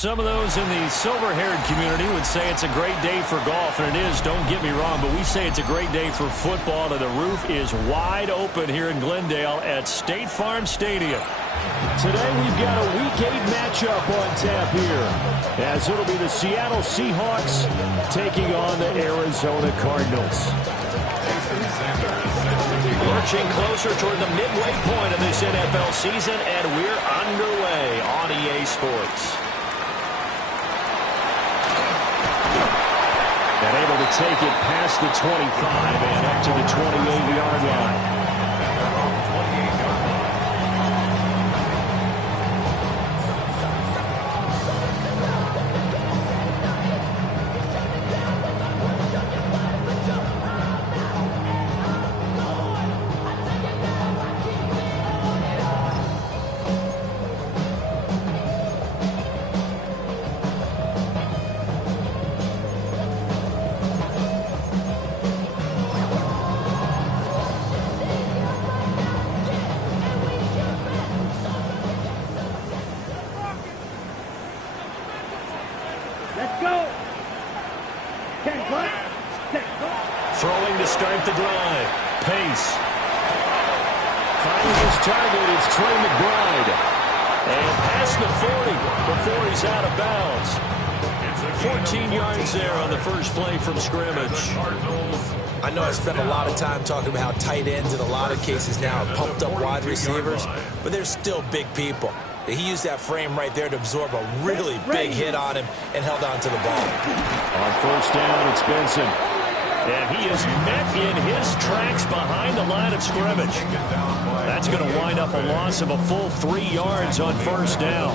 Some of those in the silver-haired community would say it's a great day for golf, and it is, don't get me wrong, but we say it's a great day for football, and the roof is wide open here in Glendale at State Farm Stadium. Today we've got a Week 8 matchup on tap here, as it'll be the Seattle Seahawks taking on the Arizona Cardinals. Marching closer toward the midway point of this NFL season, and we're underway on EA Sports. And able to take it past the 25 and up to the 28-yard line. Throwing to start the drive. Pace. Finding his target, it's Trey McBride. And past the 40 before he's out of bounds. 14 yards there on the first play from scrimmage. I know I spent a lot of time talking about how tight ends in a lot of cases now are pumped up wide receivers, but they're still big people. He used that frame right there to absorb a really big hit on him and held on to the ball. On first down, it's Benson. And he is met in his tracks behind the line of scrimmage. That's going to wind up a loss of a full 3 yards on first down.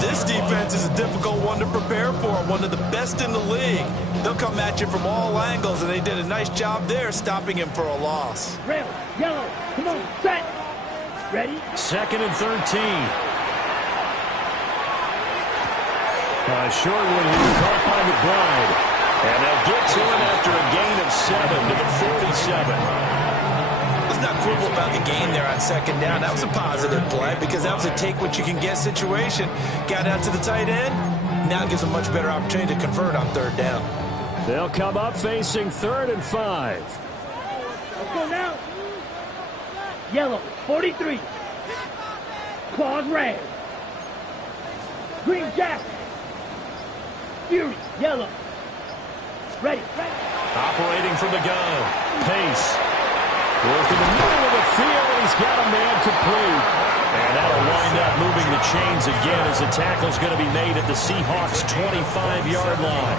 This defense is a difficult one to prepare for, one of the best in the league. They'll come at you from all angles, and they did a nice job there stopping him for a loss. Red, yellow, come on, set. Ready? Second and 13. Short one here, caught by McBride. And they'll get to him after a gain of 7 to the 47. Let's not quibble about the gain there on second down. That was a positive play because that was a take-what-you-can-get situation. Got out to the tight end. Now it gives a much better opportunity to convert on third down. They'll come up facing 3rd and 5. Let's go now. Yellow, 43. Claws red. Green jack. Fury, yellow. Ready. Operating from the gun. Pace. Working the middle of the field, and he's got a man complete. And that'll wind up moving the chains again as the tackle's going to be made at the Seahawks' 25-yard line.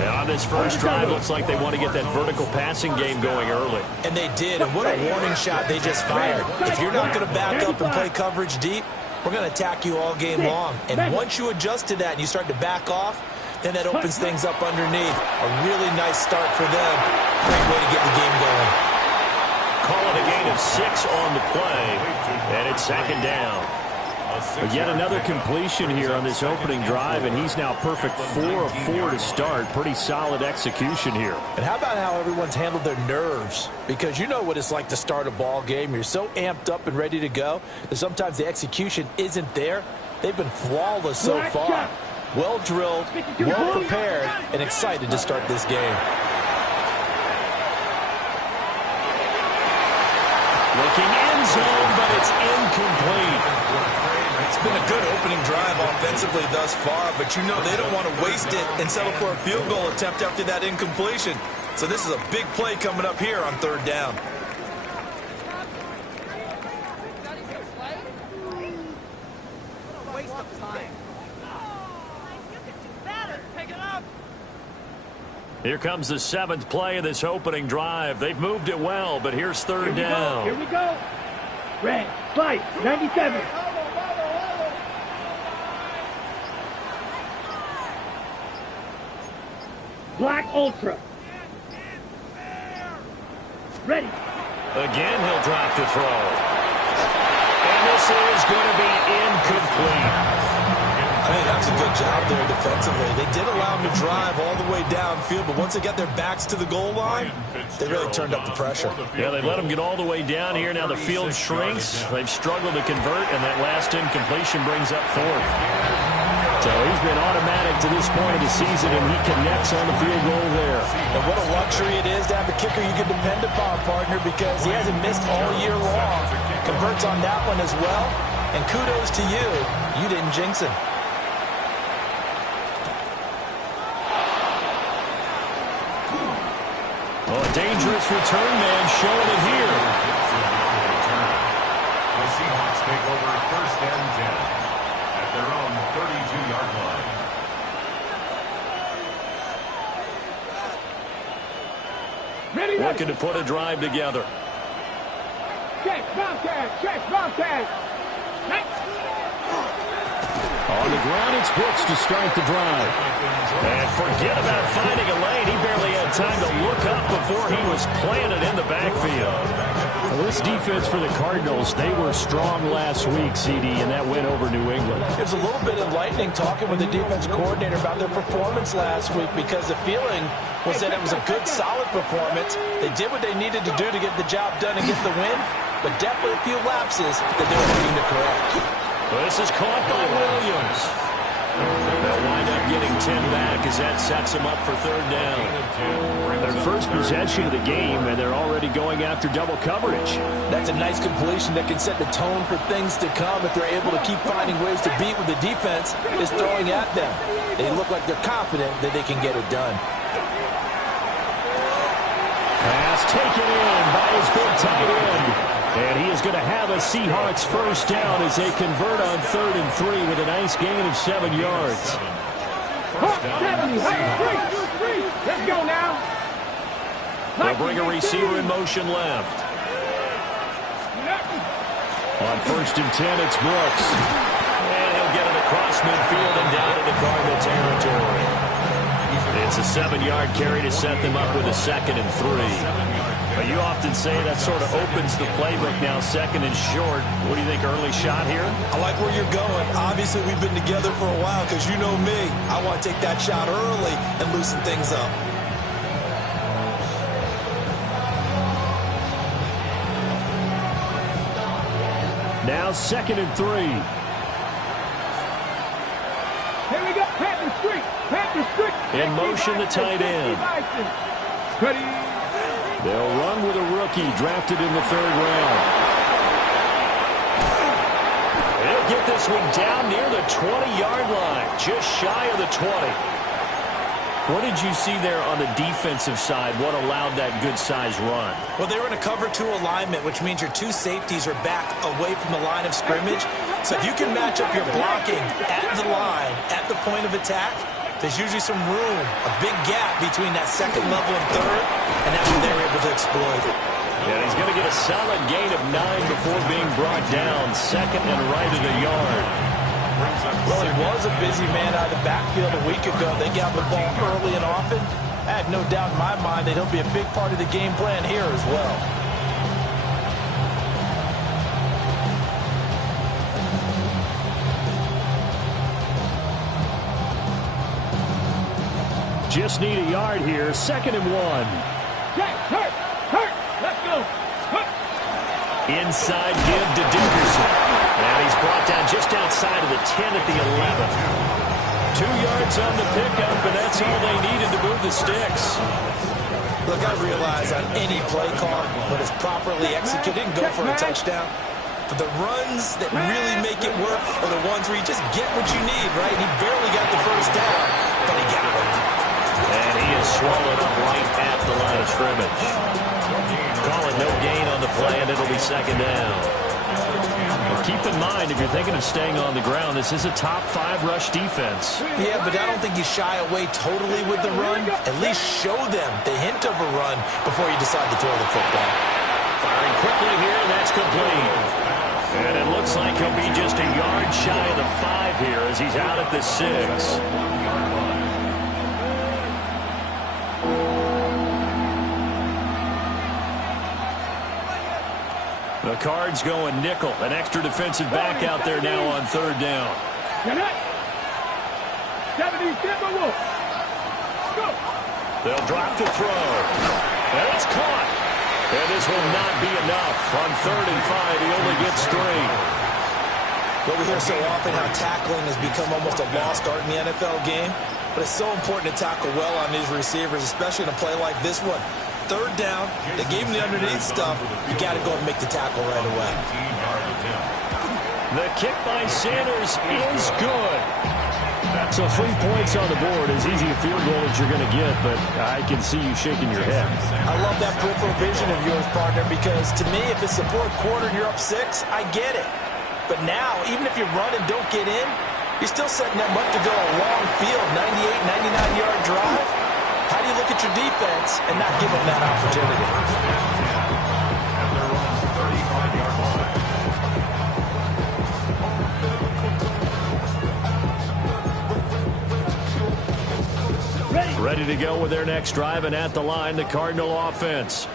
And on this first drive, looks like they want to get that vertical passing game going early. And they did, and what a warning shot they just fired. If you're not going to back up and play coverage deep, we're going to attack you all game long. And once you adjust to that and you start to back off, then that opens things up underneath. A really nice start for them. Great way to get the game going. Call it a gain of 6 on the play, and it's second down. But yet another completion here on this opening drive, and he's now perfect 4 of 4 to start. Pretty solid execution here. And how about how everyone's handled their nerves? Because you know what it's like to start a ball game. You're so amped up and ready to go that sometimes the execution isn't there. They've been flawless so far. Well drilled, well prepared, and excited to start this game. Looking end zone, but it's incomplete. It's been a good opening drive offensively thus far, but you know they don't want to waste it and settle for a field goal attempt after that incompletion. So this is a big play coming up here on third down. Here comes the 7th play of this opening drive. They've moved it well, but here's third down. Here we go. Red, fight, 97. Black Ultra. Ready. Again, he'll drop to throw. And this is going to be incomplete. Hey, that was a good job there defensively. They did allow him to drive all the way downfield, but once they got their backs to the goal line, they really turned up the pressure. Yeah, they let him get all the way down here. Now the field shrinks. They've struggled to convert, and that last incompletion brings up 4th. So he's been automatic to this point of the season, and he connects on the field goal there. And what a luxury it is to have a kicker you can depend upon, partner, because he hasn't missed all year long. Converts on that one as well. And kudos to you. You didn't jinx him. Oh, a dangerous return man showing it here. The Seahawks take over 1st and 10 at their own 32-yard line. Looking to put a drive together. Check, Bobcat. On the ground, it's Brooks to start the drive. And forget about finding a lane. He barely had time to look up before he was planted in the backfield. Well, this defense for the Cardinals, they were strong last week, CD, and that went over New England. It was a little bit enlightening talking with the defense coordinator about their performance last week, because the feeling was that it was a good, solid performance. They did what they needed to do to get the job done and get the win, but definitely a few lapses that they were looking to correct. This is caught by Williams. They'll wind up getting 10 back as that sets them up for 3rd down. Their first possession of the game, and they're already going after double coverage. That's a nice completion that can set the tone for things to come if they're able to keep finding ways to beat what the defense is throwing at them. They look like they're confident that they can get it done. Pass taken in by his big tight end. And he is going to have a Seahawks 1st down as they convert on 3rd and 3 with a nice gain of 7 yards. 70, 3. Let's go now. They'll bring a receiver in motion left. On 1st and 10, it's Brooks. And he'll get it across midfield and down into Cardinal territory. It's a 7-yard carry to set them up with a 2nd and 3. But you often say that sort of opens the playbook now, 2nd and short. What do you think, early shot here? I like where you're going. Obviously, we've been together for a while because you know me. I want to take that shot early and loosen things up. Now 2nd and 3. Here we go, Panther Street. In motion, the tight end. They'll run with a rookie drafted in the 3rd round. They'll get this one down near the 20-yard line, just shy of the 20. What did you see there on the defensive side? What allowed that good-sized run? Well, they were in a cover 2 alignment, which means your 2 safeties are back away from the line of scrimmage. So if you can match up your blocking at the line, at the point of attack, there's usually some room, a big gap between that 2nd level and 3rd, and that's what they're able to exploit. Yeah, he's going to get a solid gain of 9 before being brought down, 2nd and right of the yard. Well, he was a busy man out of the backfield a week ago. They got the ball early and often. I have no doubt in my mind that he'll be a big part of the game plan here as well. Just need a yard here, 2nd and 1. Hurt. Let's go. Inside give to Dickerson. And he's brought down just outside of the 10 at the 11. 2 yards on the pickup, and that's all they needed to move the sticks. Look, I realize on any play call, when it's properly executed, and go for a touchdown. But the runs that really make it work are the ones where you just get what you need, right? He barely got the 1st down, but he got it. And he is swallowed up right at the line of scrimmage. Call it no gain on the play, and it'll be 2nd down. Well, keep in mind, if you're thinking of staying on the ground, this is a top 5 rush defense. Yeah, but I don't think you shy away totally with the run. At least show them the hint of a run before you decide to throw the football. Firing quickly here, and that's complete. And it looks like he'll be just a yard shy of the 5 here as he's out at the 6. The Cards going nickel. An extra defensive back out there now on 3rd down. 70 Timberwolves. Go. They'll drop the throw. And it's caught. And this will not be enough. On 3rd and 5, he only gets 3. Well, we hear so often how tackling has become almost a lost art in the NFL game, but it's so important to tackle well on these receivers, especially in a play like this one. Third down, they gave him the underneath stuff. You got to go and make the tackle right away. The kick by Sanders is good. So 3 points on the board, as easy a field goal as you're going to get, but I can see you shaking your head. I love that peripheral vision of yours, partner, because to me, if it's the fourth quarter and you're up 6, I get it. But now, even if you run and don't get in, you're still setting them up to go a long field, 98, 99-yard drive. How do you look at your defense and not give them that opportunity? Ready to go with their next drive, and at the line, the Cardinal offense.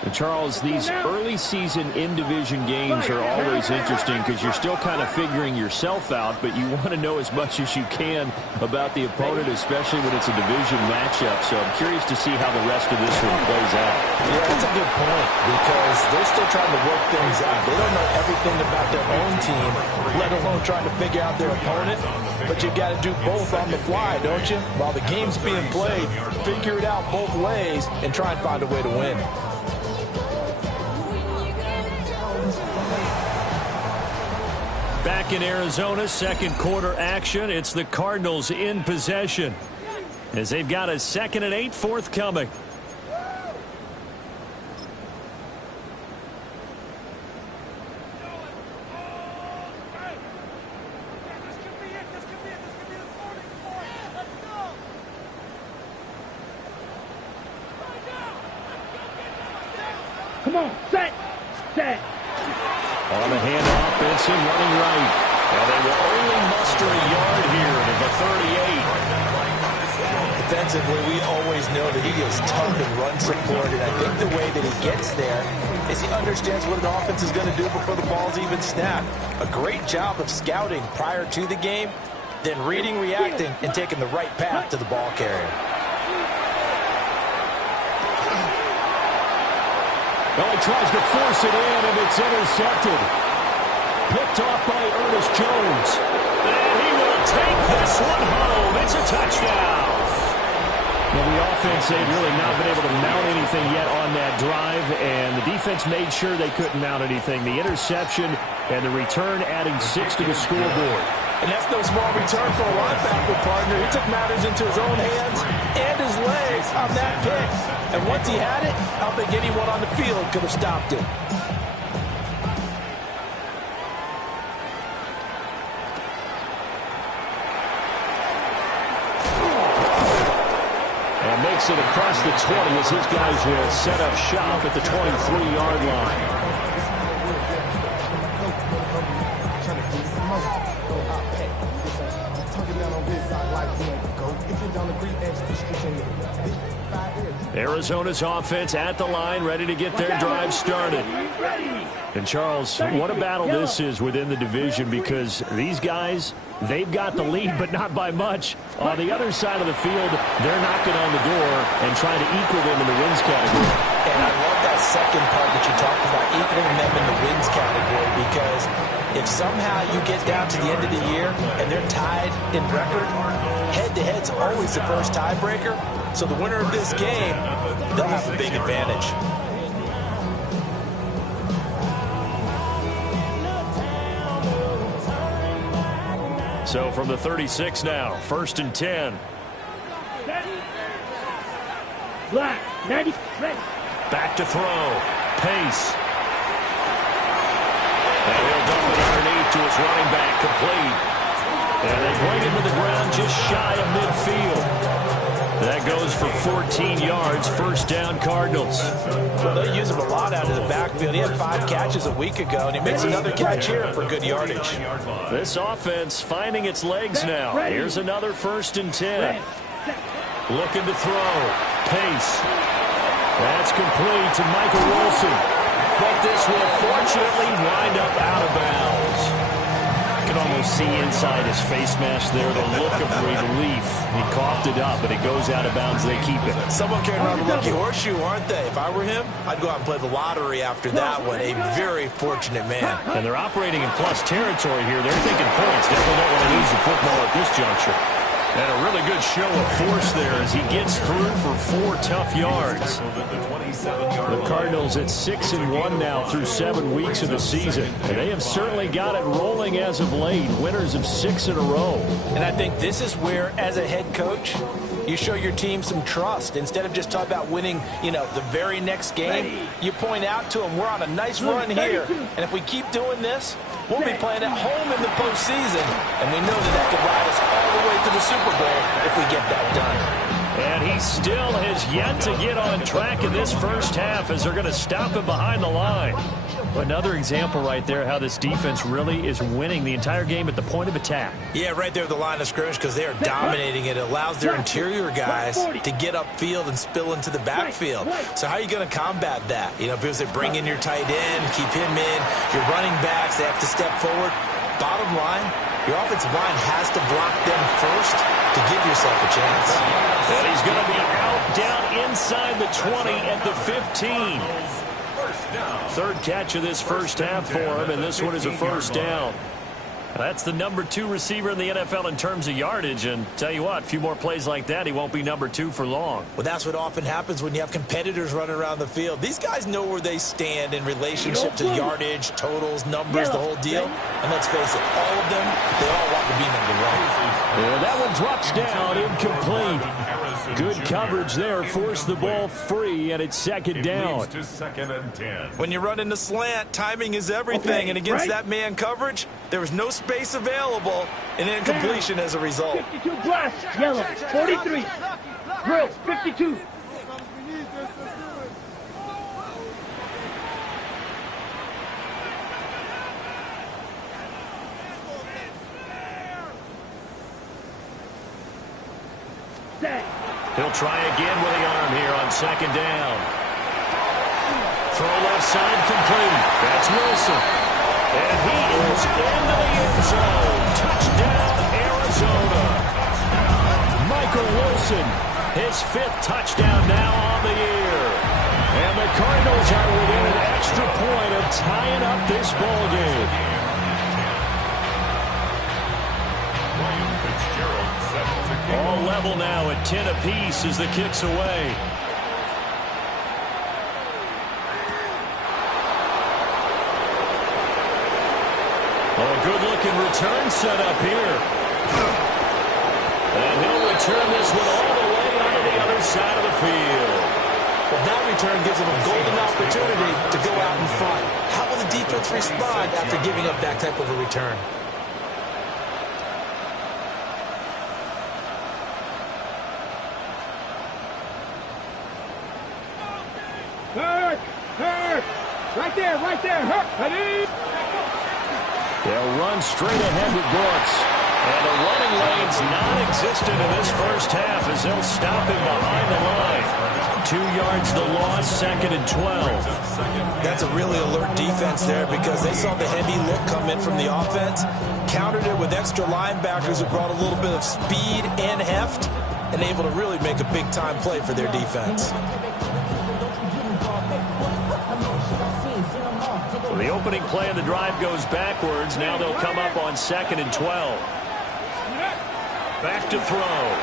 And Charles, these early season in-division games are always interesting because you're still kind of figuring yourself out, but you want to know as much as you can about the opponent, especially when it's a division matchup. So I'm curious to see how the rest of this one plays out. Yeah, that's a good point because they're still trying to work things out. They don't know everything about their own team, let alone trying to figure out their opponent. But you've got to do both on the fly, don't you? While the game's being played, figure it out both ways and try and find a way to win. Back in Arizona, second quarter action. It's the Cardinals in possession as they've got a 2nd and 8 forthcoming. Come on, set. On the handoff, Benson running right. And they will only muster a yard here to the 38. Defensively, we always know that he is tough in run support, and I think the way that he gets there is he understands what an offense is going to do before the ball's even snapped. A great job of scouting prior to the game, then reading, reacting, and taking the right path to the ball carrier. Well, he tries to force it in, and it's intercepted. Picked off by Ernest Jones. And he will take this one home. It's a touchdown. Well, the offense, they've really not been able to mount anything yet on that drive, and the defense made sure they couldn't mount anything. The interception and the return adding 6 to the scoreboard. And that's no small return for a linebacker, partner. He took matters into his own hands and his legs on that pick. And once he had it, I don't think anyone on the field could have stopped him. And makes it across the 20 as his guys will set up shop at the 23-yard line. Arizona's offense at the line, ready to get their drive started. And Charles, what a battle this is within the division because these guys, they've got the lead, but not by much. On the other side of the field, they're knocking on the door and trying to equal them in the wins category. And I love that second part that you talked about, equaling them in the wins category, because if somehow you get down to the end of the year and they're tied in record, head-to-head's always the first tiebreaker. So the winner of this game, they'll have a big advantage. So from the 36 now, 1st and 10. Black, 90, ready. Back to throw. Pace. And he'll dump it underneath to his running back, complete. And they bring him to the ground just shy of midfield. That goes for 14 yards, 1st down Cardinals. Well, they use him a lot out of the backfield. He had 5 catches a week ago, and he makes another catch here for good yardage. This offense finding its legs now. Here's another 1st and 10. Looking to throw. Pace. That's complete to Michael Wilson. But this will fortunately wind up out of bounds. could almost see inside his face mask there, the look of relief. He coughed it up, but it goes out of bounds. They keep it. Someone carrying around a lucky horseshoe, aren't they? If I were him, I'd go out and play the lottery after that one. A very fortunate man. And they're operating in plus territory here. They're thinking points. Definitely don't want to lose the football at this juncture. And a really good show of force there as he gets through for 4 tough yards. The Cardinals at 6-1 now through 7 weeks of the season. And they have certainly got it rolling as of late. Winners of 6 in a row. And I think this is where, as a head coach, you show your team some trust. Instead of just talking about winning, the very next game, you point out to them, we're on a nice run here. And if we keep doing this, we'll be playing at home in the postseason. And we know that could ride us all the way to the Super Bowl if we get that done. And he still has yet to get on track in this first half as they're going to stop him behind the line. Another example right there how this defense really is winning the entire game at the point of attack. Yeah, right there at the line of scrimmage because they are dominating it. It allows their interior guys to get upfield and spill into the backfield. So how are you going to combat that? Because they bring in your tight end, keep him in. Your running backs, they have to step forward. Bottom line, your offensive line has to block them first to give yourself a chance. And he's going to be out down inside the 20 at the 15. Third catch of this first half for him, and this one is a first down. That's the number 2 receiver in the NFL in terms of yardage, and tell you what, a few more plays like that, he won't be number 2 for long. Well, that's what often happens when you have competitors running around the field. These guys know where they stand in relationship to yardage, totals, numbers, the whole deal. And let's face it, all of them, they all want to be number 1. Yeah, that one drops down, incomplete. Good coverage there, forced the ball free, and it's second down. When you run in the slant, timing is everything, and against that man coverage, there was no space available, and incompletion as a result. 52 glass, yellow, 43. Grills, 52. He'll try again with the arm here on second down. Throw left side complete. That's Wilson. And he is into the end zone. Touchdown, Arizona. Michael Wilson, his 5th touchdown now on the year. And the Cardinals are within an extra point of tying up this ball game. All level now at 10 apiece as the kick's away. Oh, a good-looking return set up here. And he'll return this one all the way onto the other side of the field. Well, that return gives him a golden opportunity to go out in front. How will the defense respond after giving up that type of a return? Hurt! Right there, hurt! Ready? They'll run straight ahead with Brooks. And the running lane's non-existent in this first half as they'll stop him behind the line. 2 yards the loss, second and 12. That's a really alert defense there because they saw the heavy look come in from the offense, countered it with extra linebackers who brought a little bit of speed and heft, and able to really make a big-time play for their defense. Well, the opening play of the drive goes backwards. Now they'll come up on second and 12. Back to throw.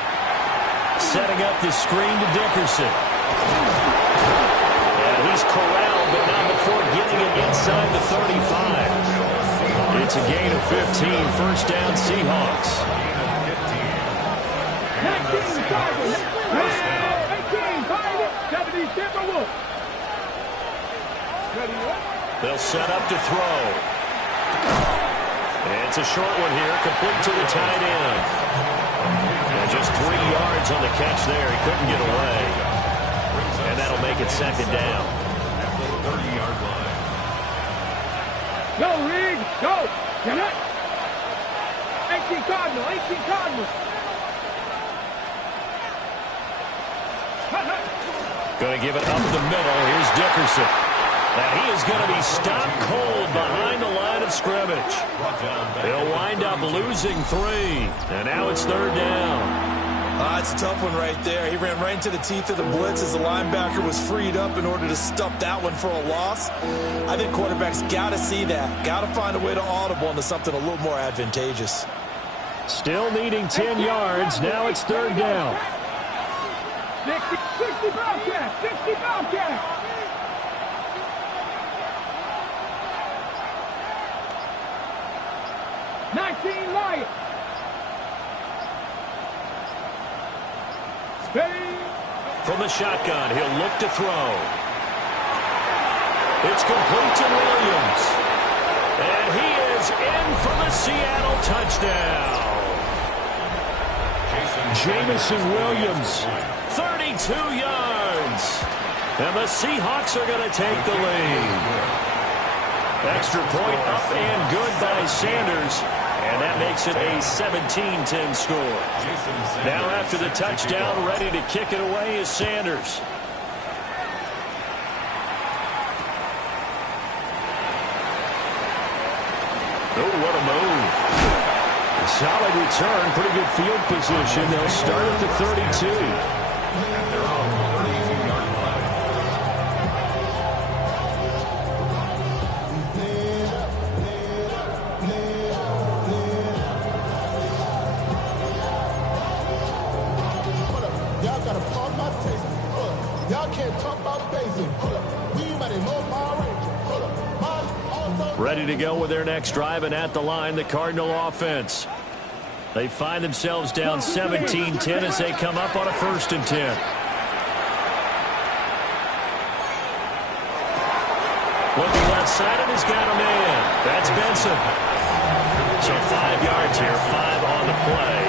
Setting up the screen to Dickerson. And he's corralled, but not before getting it inside the 35. It's a gain of 15. First down, Seahawks. 19, Cardinals. 18, Cardinals. 70, Timberwolves. They'll set up to throw. And it's a short one here, complete to the tight end. And just 3 yards on the catch there. He couldn't get away. And that'll make it second down. At the 30-yard line. Go, Reed, go. Get it. 18 Cardinals, 18 Cardinals. Going to give it up the middle. Here's Dickerson. And he is going to be stopped cold behind the line of scrimmage. He'll wind up losing 3. And now it's 3rd down. It's a tough one right there. He ran right into the teeth of the blitz as the linebacker was freed up in order to stuff that one for a loss. I think quarterbacks got to see that. Got to find a way to audible into something a little more advantageous. Still needing 10 yards. Now it's 3rd down. 60 Bobcat! 60 Bobcat! Lions. From the shotgun, he'll look to throw. It's complete to Williams. And he is in for the Seattle touchdown. Jamison Williams, 32 yards. And the Seahawks are going to take the lead. Extra point up and good by Sanders. And that makes it a 17-10 score. Now after the touchdown, ready to kick it away is Sanders. Oh, what a move. Solid return, pretty good field position. They'll start at the 32. Ready to go with their next drive, and at the line, the Cardinal offense. They find themselves down 17-10 as they come up on a 1st and 10. Looking left side, and he's got a man. That's Benson. So 5 yards here, 5 on the play.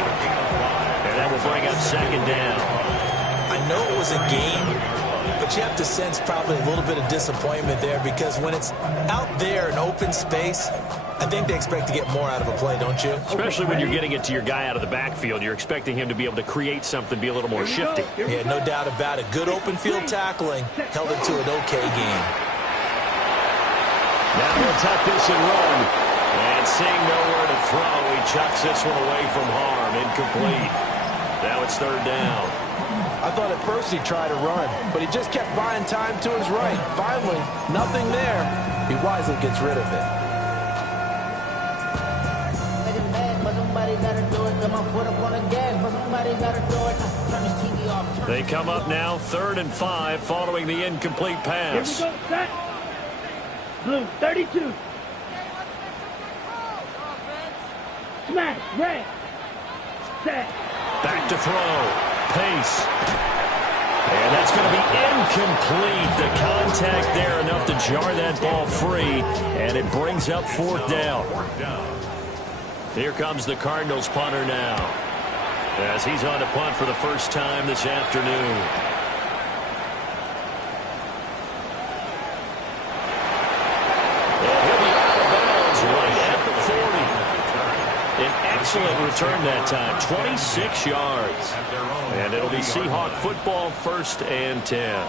And that will bring up 2nd down. I know it was a game, but you have to sense probably a little bit of disappointment there, because when it's out there in open space, I think they expect to get more out of a play, don't you? Especially when you're getting it to your guy out of the backfield. You're expecting him to be able to create something, be a little more shifty. Yeah, no doubt about it. Good open field tackling held it to an okay game. Now he'll tuck this and run. And seeing nowhere to throw, he chucks this one away from harm. Incomplete. Now it's 3rd down. I thought at first he'd try to run, but he just kept buying time to his right. Finally, nothing there. He wisely gets rid of it. They come up now 3rd and 5 following the incomplete pass. Here we go, set. Blue, 32. Smash, red. Set. Back to throw. Pace. And that's going to be incomplete. The contact there enough to jar that ball free. And it brings up 4th down. Here comes the Cardinals punter now, as he's on to punt for the first time this afternoon. And he'll be out of bounds right at the 40. An excellent return that time, 26 yards. And it'll be Seahawk football, 1st and 10.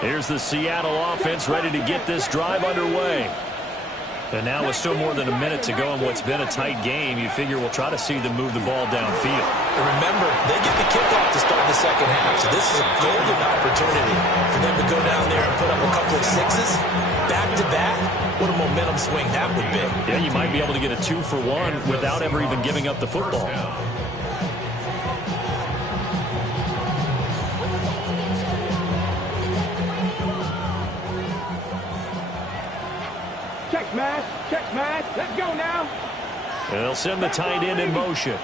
Here's the Seattle offense ready to get this drive underway. And now with still more than a minute to go in what's been a tight game, you figure we'll try to see them move the ball downfield. And remember, they get the kickoff to start the 2nd half, so this is a golden opportunity for them to go down there and put up a couple of 6s back-to-back. What a momentum swing that would be. Yeah, you might be able to get a 2-for-1 without ever even giving up the football. Check match. Let's go now. And they'll send the tight end in motion.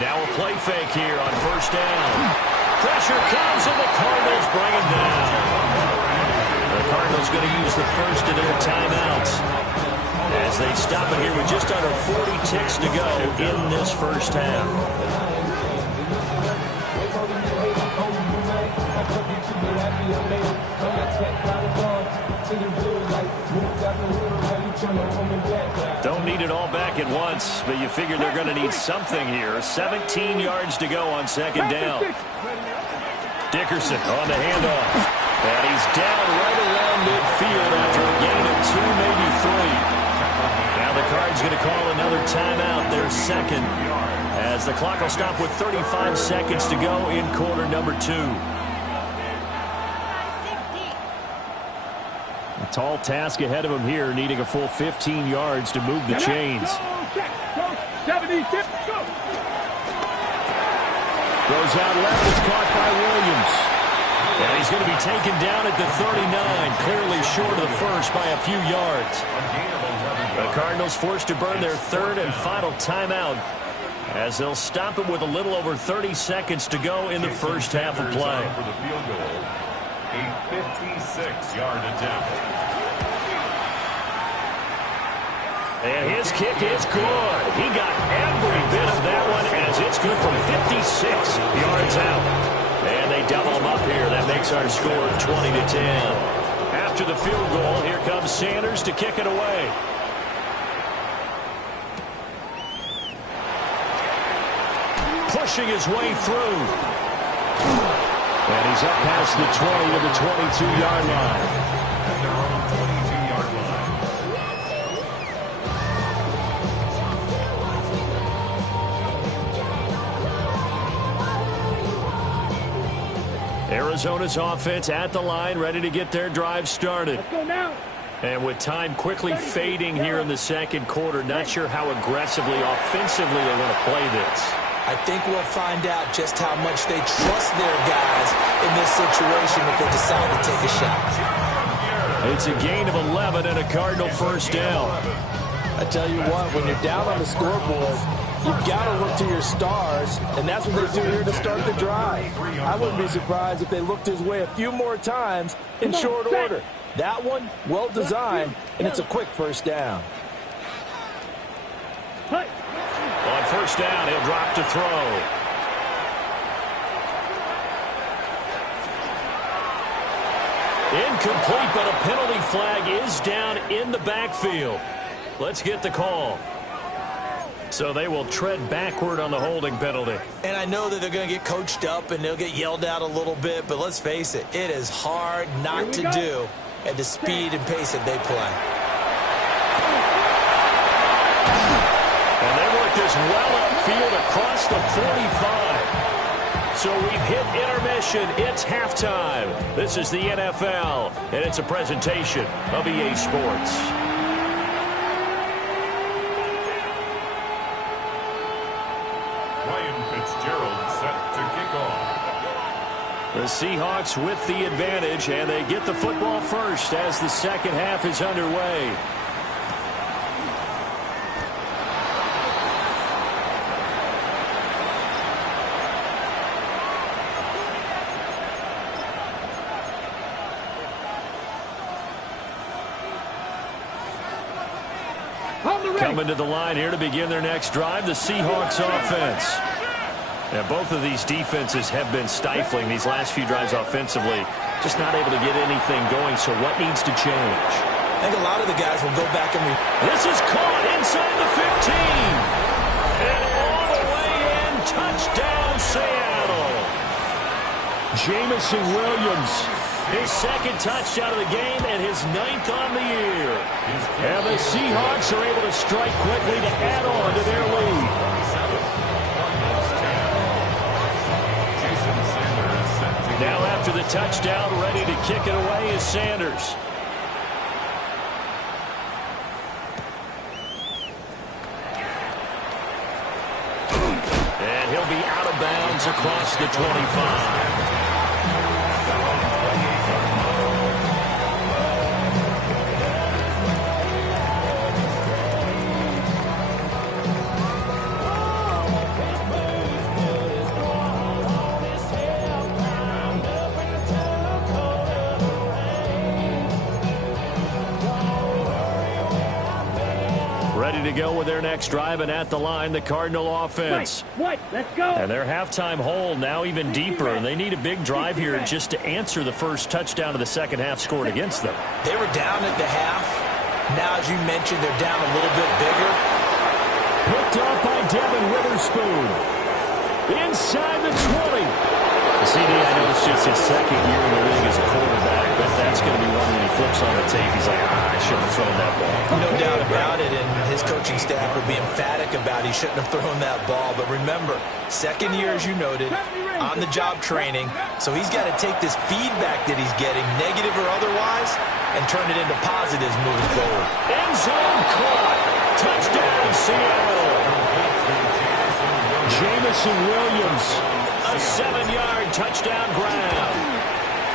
Now a play fake here on 1st down. Pressure comes, and the Cardinals bring him down. The Cardinals going to use the first of their timeouts as they stop it here with just under 40 ticks to go in this 1st half. Don't need it all back at once, but you figure they're going to need something here. 17 yards to go on 2nd down. Dickerson on the handoff. And he's down right around timeout, their second, as the clock will stop with 35 seconds to go in quarter number 2. A tall task ahead of him here, needing a full 15 yards to move the chains. Goes out left, it's caught by Williams. And he's going to be taken down at the 39, clearly short of the first by a few yards. The Cardinals forced to burn their third and final timeout, as they'll stop him with a little over 30 seconds to go in the first half of play. For the field goal, a 56-yard attempt. And his kick is good. He got every bit of that one, as it's good from 56 yards out. And they double him up here. That makes our score 20-10. After the field goal, here comes Sanders to kick it away. Pushing his way through. And he's up past the 20 to the 22-yard line. At their own 22-yard line. Arizona's offense at the line, ready to get their drive started. Let's go now. And with time quickly fading here in the second quarter, not sure how aggressively, offensively they want to play this. I think we'll find out just how much they trust their guys in this situation if they decide to take a shot. It's a gain of 11 and a Cardinal first down. I tell you what, when you're down on the scoreboard, you've got to look to your stars, and that's what they do here to start the drive. I wouldn't be surprised if they looked his way a few more times in short order. That one, well designed, and it's a quick first down. On first down, he'll drop to throw. Incomplete, but a penalty flag is down in the backfield. Let's get the call. So they will tread backward on the holding penalty. And I know that they're going to get coached up and they'll get yelled at a little bit, but let's face it, it is hard not to do at the speed and pace that they play. And they work this well upfield across the 45. So we've hit intermission. It's halftime. This is the NFL, and it's a presentation of EA Sports. The Seahawks with the advantage, and they get the football first as the second half is underway. Coming to the line here to begin their next drive, the Seahawks offense. Now, both of these defenses have been stifling these last few drives offensively. Just not able to get anything going, so what needs to change? I think a lot of the guys will go back and... This is caught inside the 15. And all the way in, touchdown Seattle. Jamison Williams, his second touchdown of the game and his 9th on the year. And the Seahawks are able to strike quickly to add on to their lead. Now after the touchdown, ready to kick it away is Sanders. And he'll be out of bounds across the 25. To go with their next drive, and at the line, the Cardinal offense. Let's go. And their halftime hole now even deeper, and they need a big drive here just to answer the first touchdown of the second half scored against them. They were down at the half. Now, as you mentioned, they're down a little bit bigger. Picked up by Devin Witherspoon. Inside the 20. CD, I know it's just his second year in the league as a quarterback, but that's going to be one when he flips on the tape. He's like, I should have thrown that ball. No doubt about it, and his coach coaching staff will be emphatic about he shouldn't have thrown that ball. But remember, second year, as you noted, on-the-job training. So he's got to take this feedback that he's getting, negative or otherwise, and turn it into positives moving forward. End zone caught. Touchdown, Seattle. Jameson Williams, a 7-yard touchdown grab.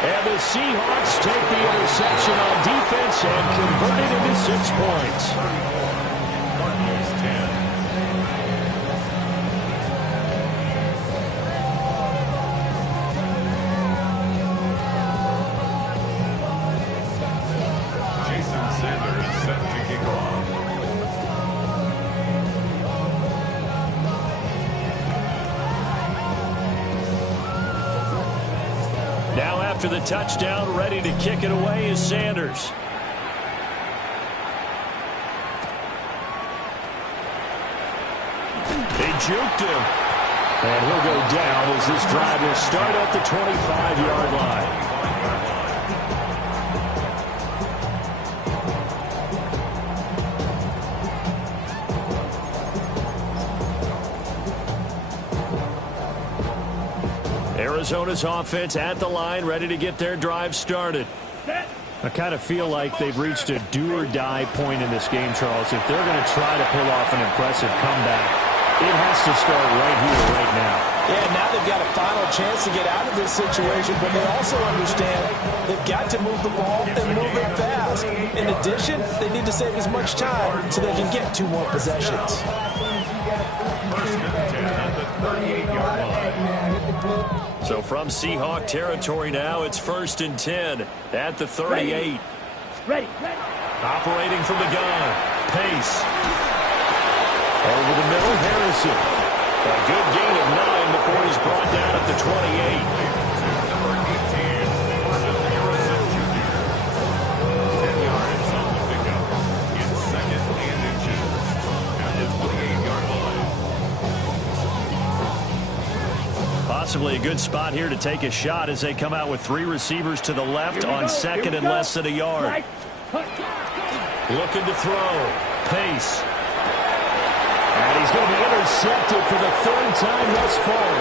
And the Seahawks take the interception on defense and convert it into 6 points. Cardinals 10. Jason Sanders set to kick off. Now after the touchdown, ready to kick it away is Sanders. They juked him. And he'll go down as this drive will start at the 25-yard line. Arizona's offense at the line, ready to get their drive started. I kind of feel like they've reached a do-or-die point in this game, Charles. If they're going to try to pull off an impressive comeback, it has to start right here, right now. Yeah, now they've got a final chance to get out of this situation, but they also understand they've got to move the ball and move it fast. In addition, they need to save as much time so they can get 2 more possessions. First and 10 at the 38-yard line. So from Seahawk territory now, it's 1st and 10 at the 38. Ready. Operating from the gun. Pace. Over the middle, Harrison. A good gain of 9 before he's brought down at the 28. Number 18, Marvin Harrison Jr. 10 yards on the pickup. It's 2nd and inches at the 28-yard line. Possibly a good spot here to take a shot as they come out with 3 receivers to the left on 2nd and less than a yard. Looking to throw. Pace. And he's going to be intercepted for the 3rd time thus far.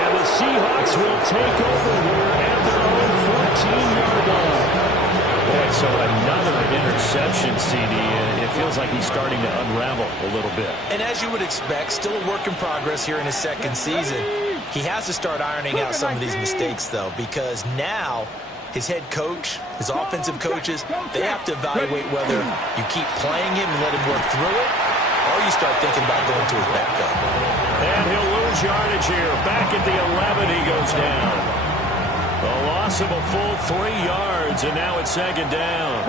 And the Seahawks will take over here at their own 14-yard line. Boy, so another interception, CD. It feels like he's starting to unravel a little bit. And as you would expect, still a work in progress here in his 2nd season. He has to start ironing out some of these mistakes, though, because now his head coach, his offensive coaches, they have to evaluate whether you keep playing him and let him work through it, or you start thinking about going to his backup. And he'll lose yardage here. Back at the 11, he goes down. A loss of a full 3 yards, and now it's 2nd down.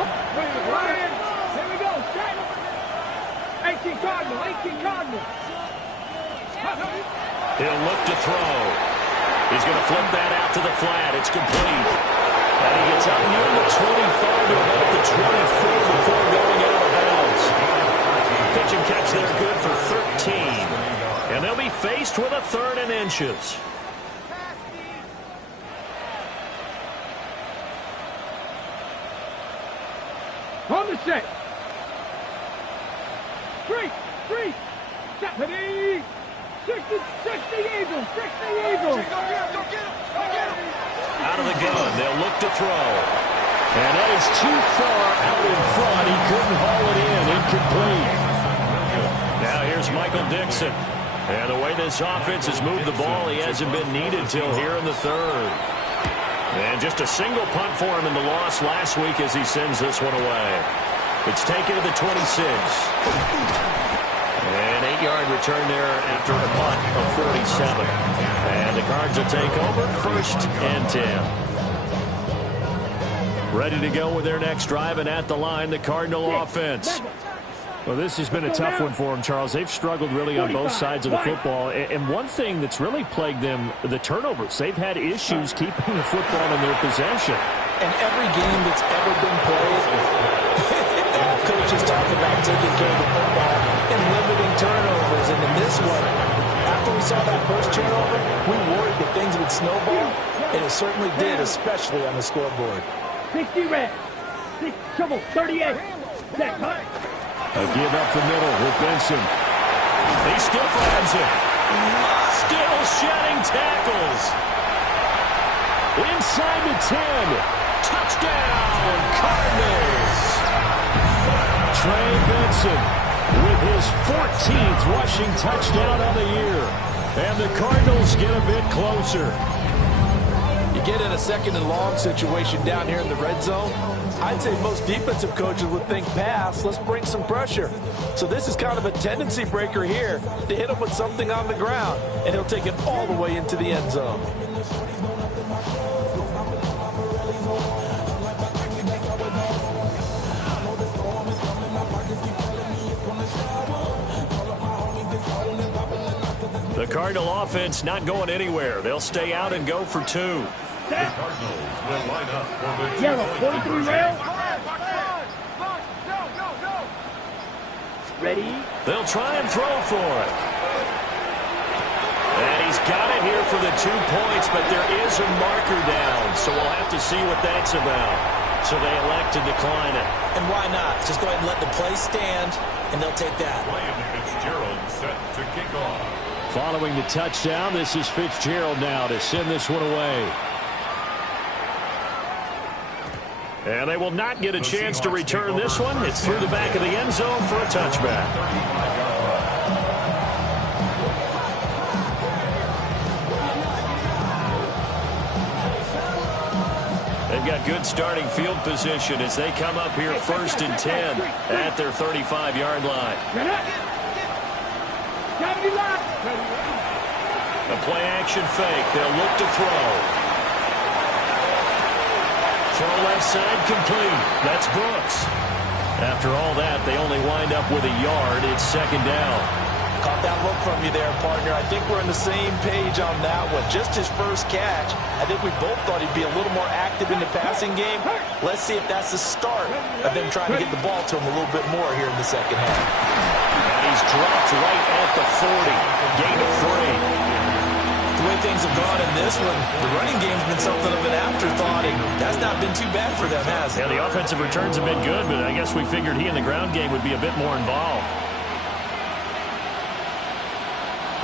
Here we go. 18 Cardinal. He'll look to throw. He's going to flip that out to the flat. It's complete. And he gets up near the 25 to about the 24 before going out of bounds. Pitch and catch there good for 13. And they'll be faced with a 3rd and inches. On the set. 3. Stephanie. 60 Eagles. Out of the gun. They'll look to throw. And that is too far out in front. He couldn't haul it in. Incomplete. Now here's Michael Dixon. And the way this offense has moved the ball, he hasn't been needed till here in the 3rd. And just a single punt for him in the loss last week as he sends this one away. It's taken to the 26. An 8-yard return there after a punt of 47. And the Cards will take over 1st and 10. Ready to go with their next drive, and at the line, the Cardinal offense. Well, this has been a tough one for them, Charles. They've struggled really on both sides of the football. And one thing that's really plagued them, the turnovers. They've had issues keeping the football in their possession. And every game that's ever been played, coaches talk about taking care of the football and limiting turnovers. And in this one, after we saw that first turnover, we worried that things would snowball. And it certainly did, especially on the scoreboard. 60 red. 6 trouble. 38. Set cut. A give up the middle with Benson. He still finds it. Still shedding tackles. Inside the 10. Touchdown, Cardinals. Trey Benson with his 14th rushing touchdown of the year. And the Cardinals get a bit closer. You get in a second and long situation down here in the red zone, I'd say most defensive coaches would think pass, let's bring some pressure. So this is kind of a tendency breaker here to hit him with something on the ground, and he'll take it all the way into the end zone. The Cardinal offense not going anywhere. They'll stay out and go for 2. The Cardinals will line up for the Yellow, 2-point 43 conversion. rail. Ready? They'll try and throw for it. And he's got it here for the 2 points, but there is a marker down, so we'll have to see what that's about. So they elect to decline it. And why not? Just go ahead and let the play stand, and they'll take that. Ryan Fitzgerald set to kick off. Following the touchdown, this is Fitzgerald now to send this one away. And they will not get a chance to return this one. It's through the back of the end zone for a touchback. They've got good starting field position as they come up here 1st and 10 at their 35-yard line. A play-action fake. They'll look to throw. Throw left side complete. That's Brooks. After all that, they only wind up with a yard. It's 2nd down. Caught that look from you there, partner. I think we're on the same page on that one. Just his first catch. I think we both thought he'd be a little more active in the passing game. Let's see if that's the start of them trying to get the ball to him a little bit more here in the second half. And he's dropped right at the 40. Gain of 3. The way things have gone in this one, the running game's been something of an afterthought, and that's not been too bad for them, has it? Yeah, the offensive returns have been good, but I guess we figured he in the ground game would be a bit more involved.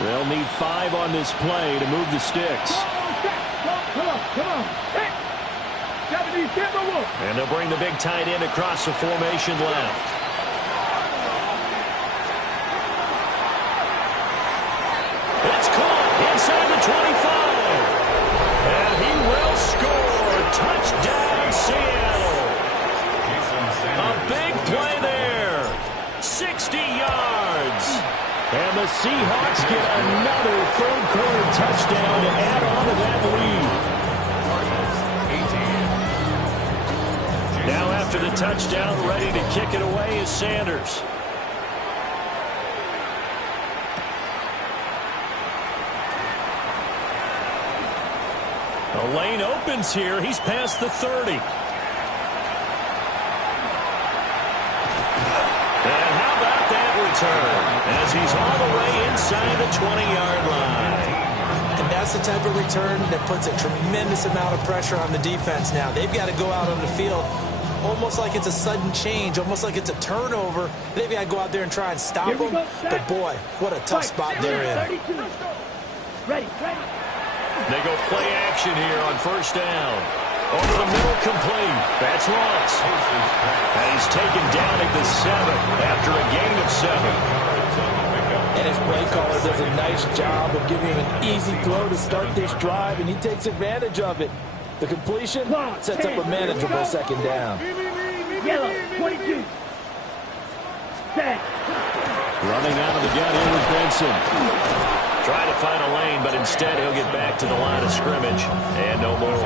They'll need 5 on this play to move the sticks. Come on. Hey. And they'll bring the big tight end across the formation left. It's caught inside the 25. And he will score. Touchdown, Seattle. A big play there. 60 yards. And the Seahawks get another third-quarter touchdown to add on to that lead. Now after the touchdown, ready to kick it away is Sanders. The lane opens here. He's past the 30. And how about that return? As he's all the way inside the 20-yard line. And that's the type of return that puts a tremendous amount of pressure on the defense now. They've got to go out on the field almost like it's a sudden change, almost like it's a turnover. They've got to go out there and try and stop them. But, boy, what a tough spot they're in. Ready. They go play action here on 1st down. Over the middle, complete. That's Ross. And he's taken down at the 7 after a gain of 7. And his play caller does a nice job of giving him an easy throw to start this drive, and he takes advantage of it. The completion sets up a manageable 2nd down. Yellow, 22. Set. Running out of the gun here with Benson. Trying to find a lane, but instead he'll get back to the line of scrimmage. And no more.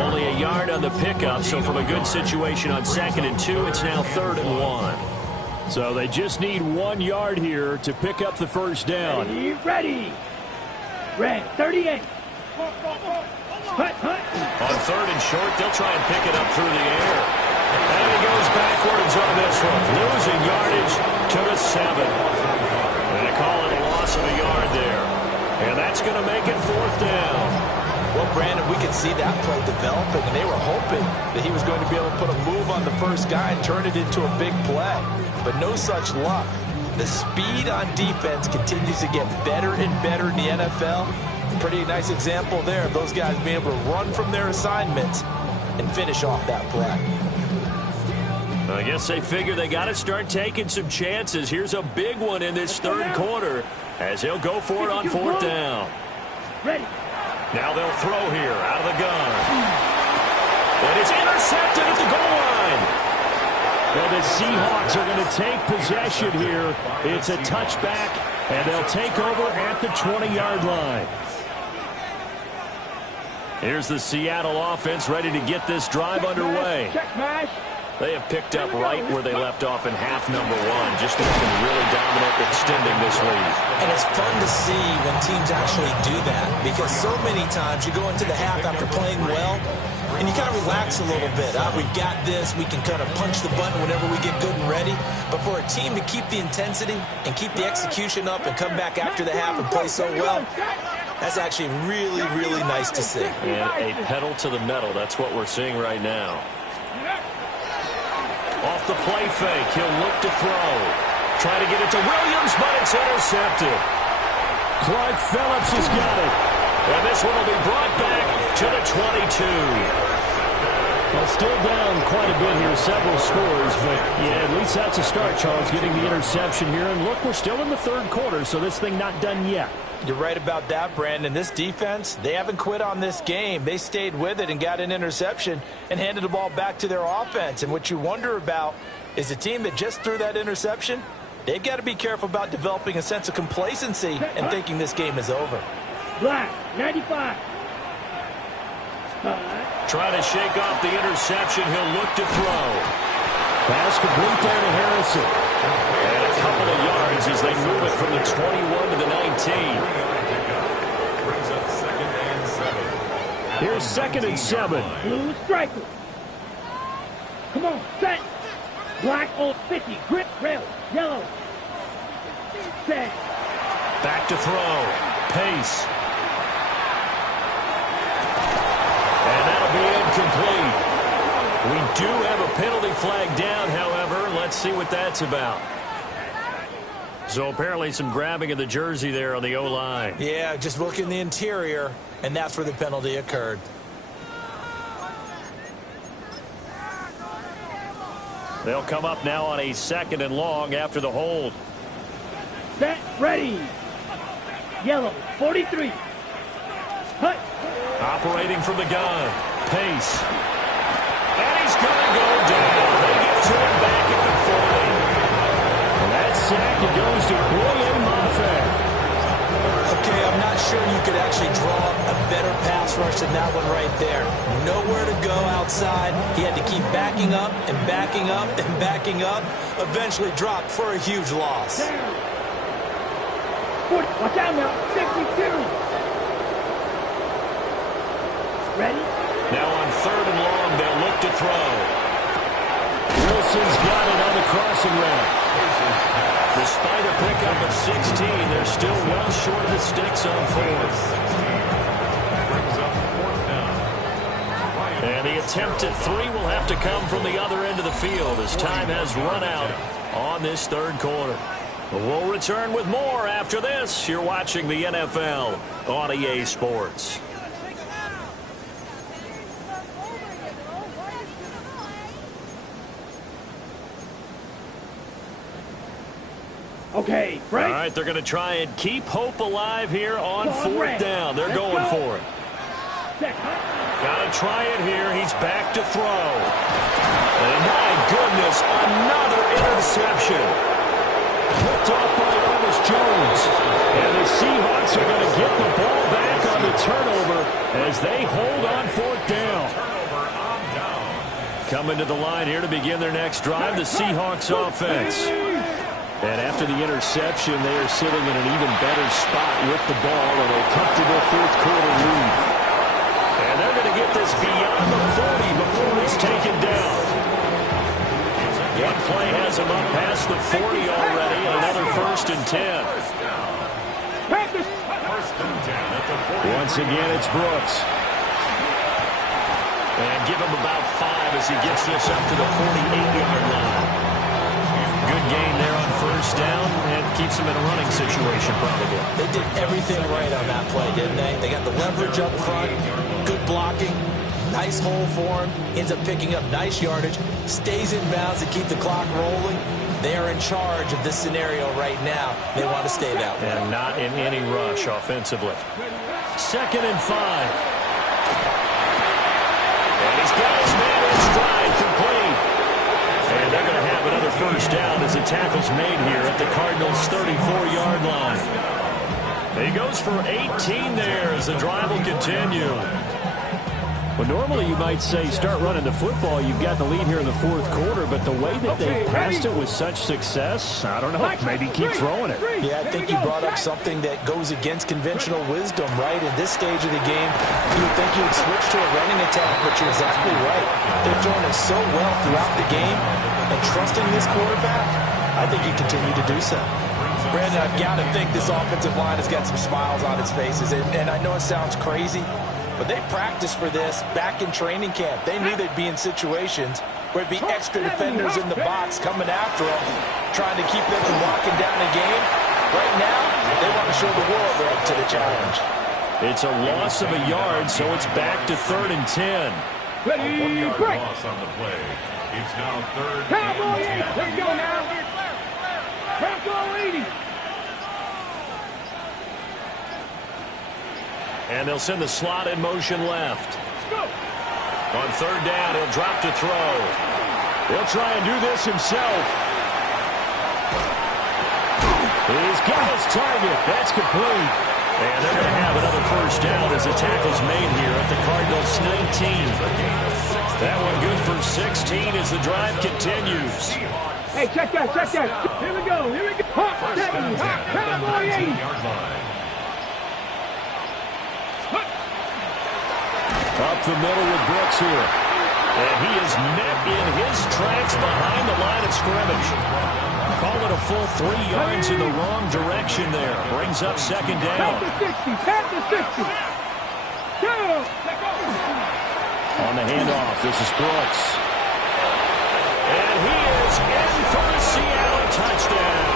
Only a yard on the pickup, so from a good situation on 2nd and 2, it's now 3rd and 1. So they just need 1 yard here to pick up the 1st down. Ready. Red, 38. Hunt. On 3rd and short, they'll try and pick it up through the air. And he goes backwards on this one, losing yardage to the 7. And they call it a loss of a yard there. And that's going to make it 4th down. Well, Brandon, we could see that play developing, and they were hoping that he was going to be able to put a move on the first guy and turn it into a big play. but no such luck. The speed on defense continues to get better and better in the NFL. Pretty nice example there of those guys being able to run from their assignments and finish off that play. I guess they figure they got to start taking some chances. Here's a big one in this third quarter as he'll go for it on fourth down. Ready. Now they'll throw here out of the gun. And it's intercepted at the goal line. And the Seahawks are going to take possession here. It's a touchback, and they'll take over at the 20-yard line. Here's the Seattle offense ready to get this drive underway. Check smash. They have picked up right where they left off in half number one, just looking really dominant, extending this lead. And it's fun to see when teams actually do that, because so many times you go into the half after playing well, and you kind of relax a little bit. We've got this. We can kind of punch the button whenever we get good and ready. But for a team to keep the intensity and keep the execution up and come back after the half and play so well, that's actually really, really nice to see. And a pedal to the metal. That's what we're seeing right now. Off the play fake, he'll look to throw. Try to get it to Williams, but it's intercepted. Clark Phillips has got it. And this one will be brought back to the 22. Well, still down quite a bit here, several scores, but yeah, at least that's a start, Charles, getting the interception here. And look, we're still in the third quarter, so this thing not done yet. You're right about that, Brandon. This defense, they haven't quit on this game. They stayed with it and got an interception and handed the ball back to their offense. And what you wonder about is the team that just threw that interception, they've got to be careful about developing a sense of complacency and thinking this game is over. Black, 95. Trying to shake off the interception. He'll look to throw. Pass complete there to Harrison. And a couple of yards as they move it from the 21 to the 19. Brings up 2nd and 7. Here's 2nd and 7. Blue striker. Come on, set. Black on 50. Grip, rail, yellow. Set. Back to throw. Pace. And that'll be incomplete. We do have a penalty flag down, however. Let's see what that's about. So apparently some grabbing of the jersey there on the O-line. Yeah, just look in the interior, and that's where the penalty occurred. They'll come up now on a 2nd and long after the hold. Set, ready. Yellow, 43. Hut. Operating from the gun. Pace. And he's going to go down. They get to him back at the 40. And that sack, it goes to Boye Mafe. Okay, I'm not sure you could actually draw a better pass rush than that one right there. Nowhere to go outside. He had to keep backing up and backing up and backing up. Eventually dropped for a huge loss. 40. Watch out now. 52. Ready? Now on 3rd and long, they'll look to throw. Wilson's got it on the crossing route. Despite a pickup of 16, they're still well short of the sticks on 4th. Brings up 4th down. And the attempt at 3 will have to come from the other end of the field as time has run out on this third quarter. We'll return with more after this. You're watching the NFL on EA Sports. Okay, Frank. All right, they're going to try and keep hope alive here on Ball 4th red. down. They're Let's going go. for it. Set. Got to try it here. He's back to throw. And my goodness, another interception. Picked off by Ernest Jones. And the Seahawks are going to get the ball back on the turnover as they hold on 4th down. Turnover on down. Coming to the line here to begin their next drive, the Seahawks offense. And after the interception, they are sitting in an even better spot with the ball in a comfortable fourth quarter lead. And they're going to get this beyond the 40 before it's taken down. One play has them up past the 40 already, another 1st and 10. Practice. 1st and 10 at the 40. Once again, it's Brooks. And give him about 5 as he gets this up to the 48-yard line. good gain there on first down and keeps them in a running situation probably. They did everything right on that play, didn't they? They got the leverage up front, good blocking, nice hole for him, ends up picking up nice yardage, stays in bounds to keep the clock rolling. They are in charge of this scenario right now. They want to stay that way. And not in any rush offensively. 2nd and 5. And he's got his man in stride, complete. And they're going to have another first down as the tackle's made here at the Cardinals' 34-yard line. He goes for 18 there as the drive will continue. Well, normally you might say start running the football. You've got the lead here in the 4th quarter, but the way that they passed it with such success, I don't know, maybe keep throwing it. Yeah, I think you brought up something that goes against conventional wisdom, right? In this stage of the game, you would think you would switch to a running attack, but you're exactly right. They're throwing it so well throughout the game, and trusting this quarterback, I think you continue to do so. Brandon, I've got to think this offensive line has got some smiles on its faces, and I know it sounds crazy, but they practiced for this back in training camp. They knew they'd be in situations where it'd be extra defenders in the box coming after them, trying to keep them from locking down the game. Right now, they want to show the world they're up to the challenge. It's a loss of a yard, so it's back to 3rd and 10. Ready, 1-yard break. loss on the play. It's now 3rd Cowboy and 10. 80. Let's go now. Cowboy 80. And they'll send the slot in motion left. On 3rd down, he'll drop to throw. He'll try and do this himself. He's got his target. That's complete. And they're going to have another first down as the tackle's made here at the Cardinals' 19. That one good for 16 as the drive continues. Hey, check that, check that. Here we go, here we go. Hot 70, hot Cowboy 80. Up the middle with Brooks here. And he is met in his tracks behind the line of scrimmage. Call it a full 3 yards in the wrong direction there. Brings up 2nd down. Pat the 60. Go. On the handoff, this is Brooks. And he is in for a Seattle touchdown.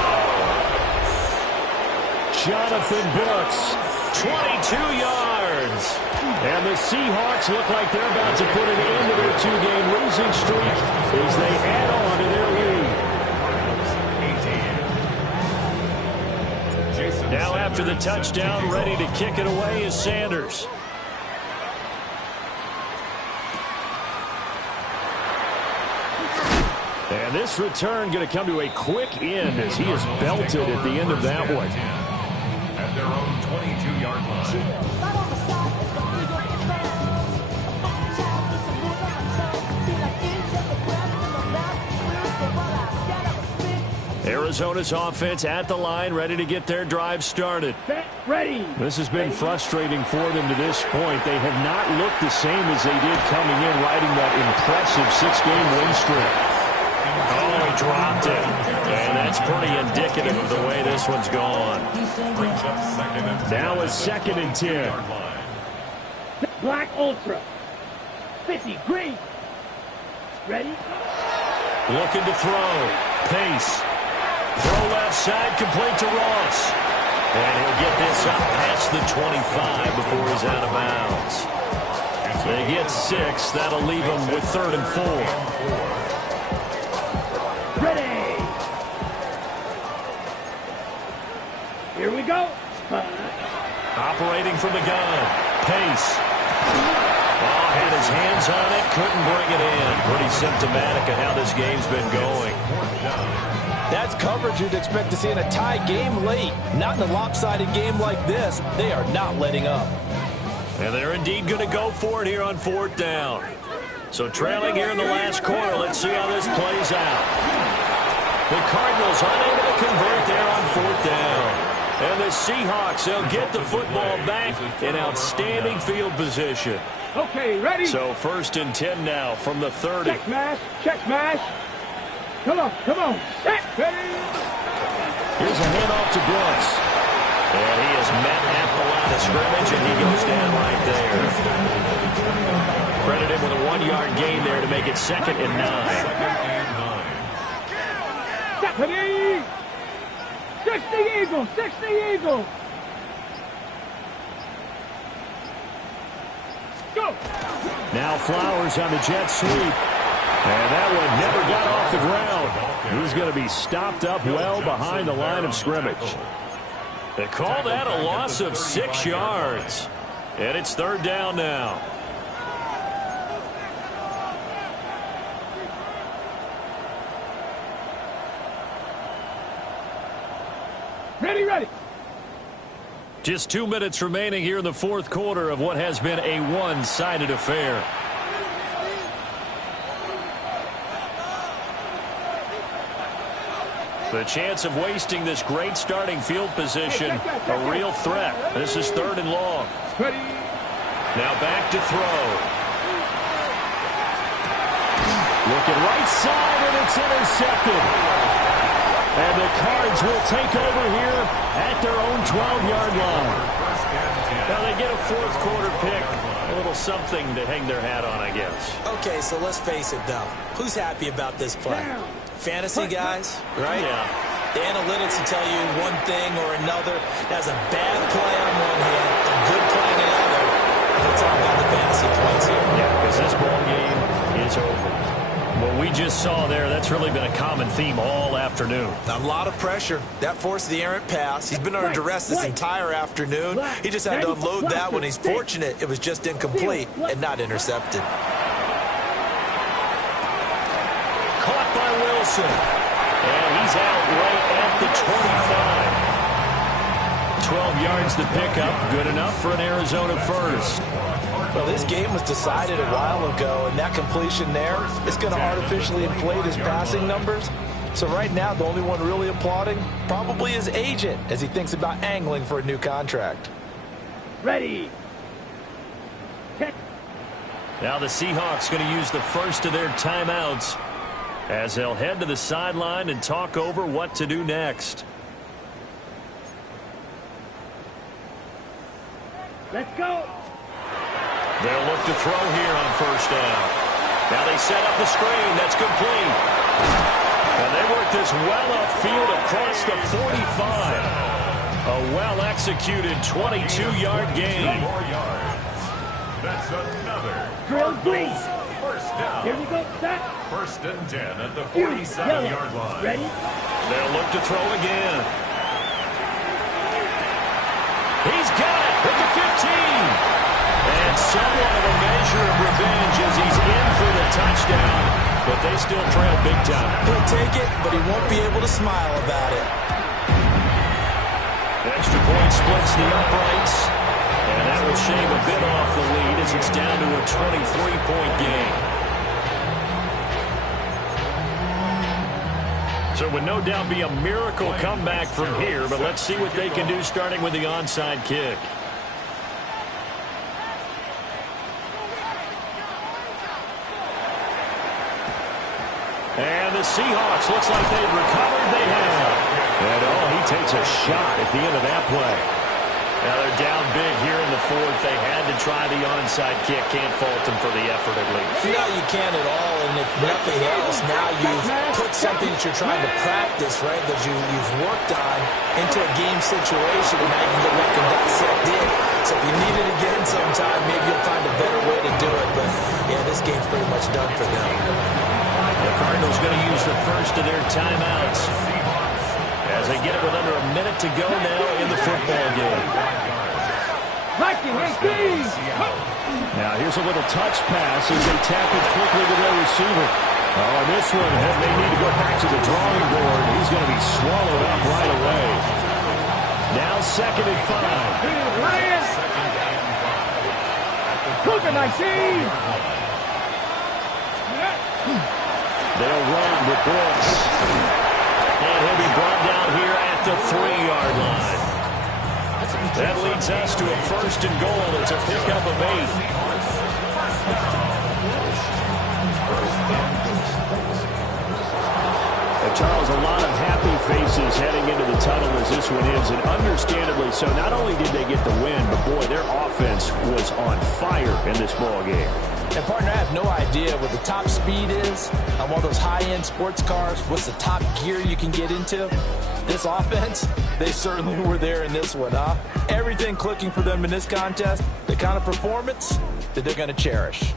Jonathan Brooks, 22 yards. And the Seahawks look like they're about to put an end to their 2-game losing streak as they add on to their lead. Now after the touchdown, ready to kick it away is Sanders. And this return going to come to a quick end as he is belted at the end of that one. At their own 22-yard line. Arizona's offense at the line, ready to get their drive started. Ready. This has been frustrating for them to this point. They have not looked the same as they did coming in, riding that impressive 6-game win streak. Oh, he dropped it. And that's pretty indicative of the way this one's gone. Now it's 2nd and 10. Black Ultra. 50, green. Ready? Looking to throw. Pace. Throw left side, complete to Ross. And he'll get this up past the 25 before he's out of bounds. They get 6. That'll leave them with 3rd and 4. Ready. Here we go. Operating from the gun. Pace. Oh, had his hands on it, couldn't bring it in. Pretty symptomatic of how this game's been going. That's coverage you'd expect to see in a tie game late. Not in a lopsided game like this. They are not letting up. And they're indeed going to go for it here on 4th down. So trailing here in the last quarter, let's see how this plays out. The Cardinals unable to convert there on 4th down. And the Seahawks, they'll get the football back in outstanding field position. Okay, ready? So 1st and 10 now from the 30. Check mash, check mash. Come on, come on. Set, ready. Here's a handoff to Brooks. And he is met at the line of scrimmage, and he goes down right there. Credit him with a 1-yard gain there to make it 2nd and 9. Ready? 60 Eagle, 60 Eagle. Go. Now Flowers on the jet sweep. And that one never got off the ground. He's going to be stopped up well behind the line of scrimmage. They call that a loss of 6 yards. And it's 3rd down now. Ready, ready. Just 2 minutes remaining here in the 4th quarter of what has been a one-sided affair. The chance of wasting this great starting field position, a real threat. This is 3rd and long. Ready. Now back to throw. Looking right side, and it's intercepted. And the Cards will take over here at their own 12-yard line. Now they get a 4th quarter pick. A little something to hang their hat on, I guess. Okay, so let's face it, though. Who's happy about this play? Fantasy guys, right? Yeah. The analytics will tell you one thing or another. That's a bad play on one hand, a good play on the other. It's all about the fantasy points here. Yeah, because this ball game is over. What we just saw there, that's really been a common theme all afternoon. A lot of pressure. That forced the errant pass. He's been under duress this entire afternoon. He just had to unload that one. He's fortunate it was just incomplete and not intercepted. Caught by Wilson. And he's out right at the 25. 12 yards the pickup. Good enough for an Arizona first. Well, this game was decided a while ago, and that completion there is going to artificially inflate his passing numbers. So right now, the only one really applauding probably his agent as he thinks about angling for a new contract. Ready. Now the Seahawks going to use the first of their timeouts as they'll head to the sideline and talk over what to do next. Let's go. They'll look to throw here on 1st down. Now they set up the screen. That's complete. And they work this well upfield across the 45. A well-executed 22-yard gain. 4 yards. That's another. Drill green. 1st down. Here we go. Set. 1st and 10 at the 47-yard line. Ready. They'll look to throw again. He's got it at the 15. And somewhat of a measure of revenge as he's in for the touchdown. But they still trail big time. He'll take it, but he won't be able to smile about it. Extra point splits the uprights. And that will shave a bit off the lead as it's down to a 23-point game. So it would no doubt be a miracle comeback from here, but let's see what they can do starting with the onside kick. And the Seahawks, looks like they've recovered. They have. And, he takes a shot at the end of that play. Now they're down big here in the 4th. They had to try the onside kick. Can't fault them for the effort at least. No, you can't at all. And if nothing else, now you've put something that you're trying to practice, right, that you've worked on into a game situation, and now you can go back and dissect it. So if you need it again sometime, maybe you'll find a better way to do it. But, yeah, this game's pretty much done for them. The Cardinals going to use the first of their timeouts as they get it with under a minute to go now in the football game. Now here's a little touch pass as they tap it quickly to their receiver. Oh, this one, they need to go back to the drawing board. He's going to be swallowed up right away. Now 2nd and 5. Cougar, my team. They'll run with Brooks. And he'll be brought down here at the 3-yard line. That leads us to a 1st and goal. It's a pickup of 8. And Charles, a lot of happy faces heading into the tunnel as this one ends, and understandably so. Not only did they get the win, but boy, their offense was on fire in this ball game. And, partner, I have no idea what the top speed is on one of those high-end sports cars. What's the top gear you can get into? This offense, they certainly were there in this one, huh? Everything clicking for them in this contest, the kind of performance that they're going to cherish.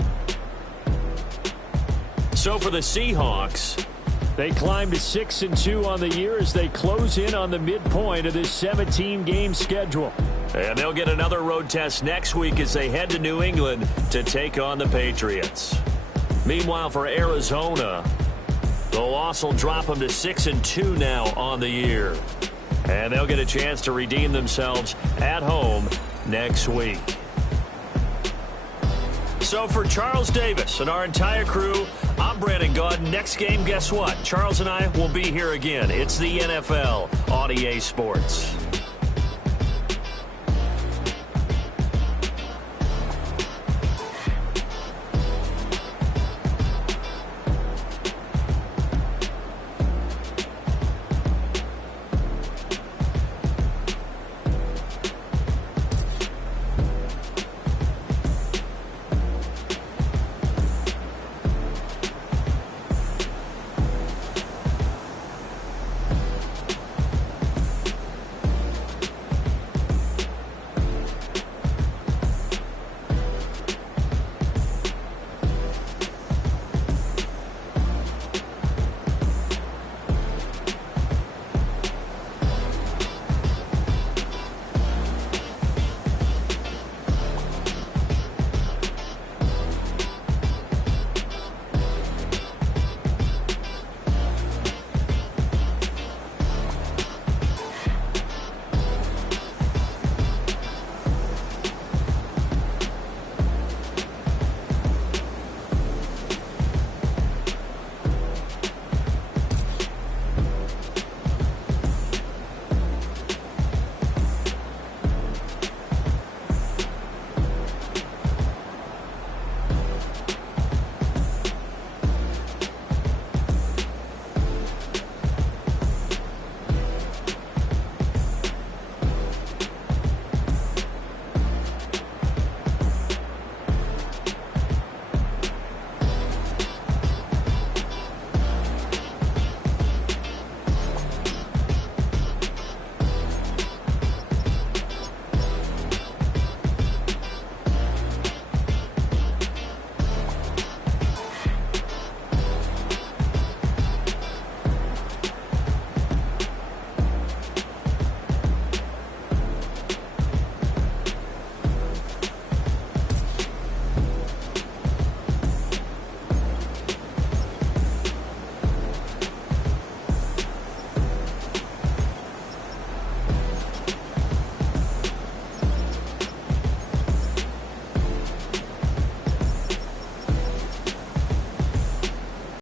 So for the Seahawks, they climb to 6-2 on the year as they close in on the midpoint of this 17-game schedule. and they'll get another road test next week as they head to New England to take on the Patriots. Meanwhile, for Arizona, the loss will drop them to 6-2 now on the year. And they'll get a chance to redeem themselves at home next week. So for Charles Davis and our entire crew, I'm Brandon Gaudin. Next game, guess what? Charles and I will be here again. It's the NFL on EA Sports.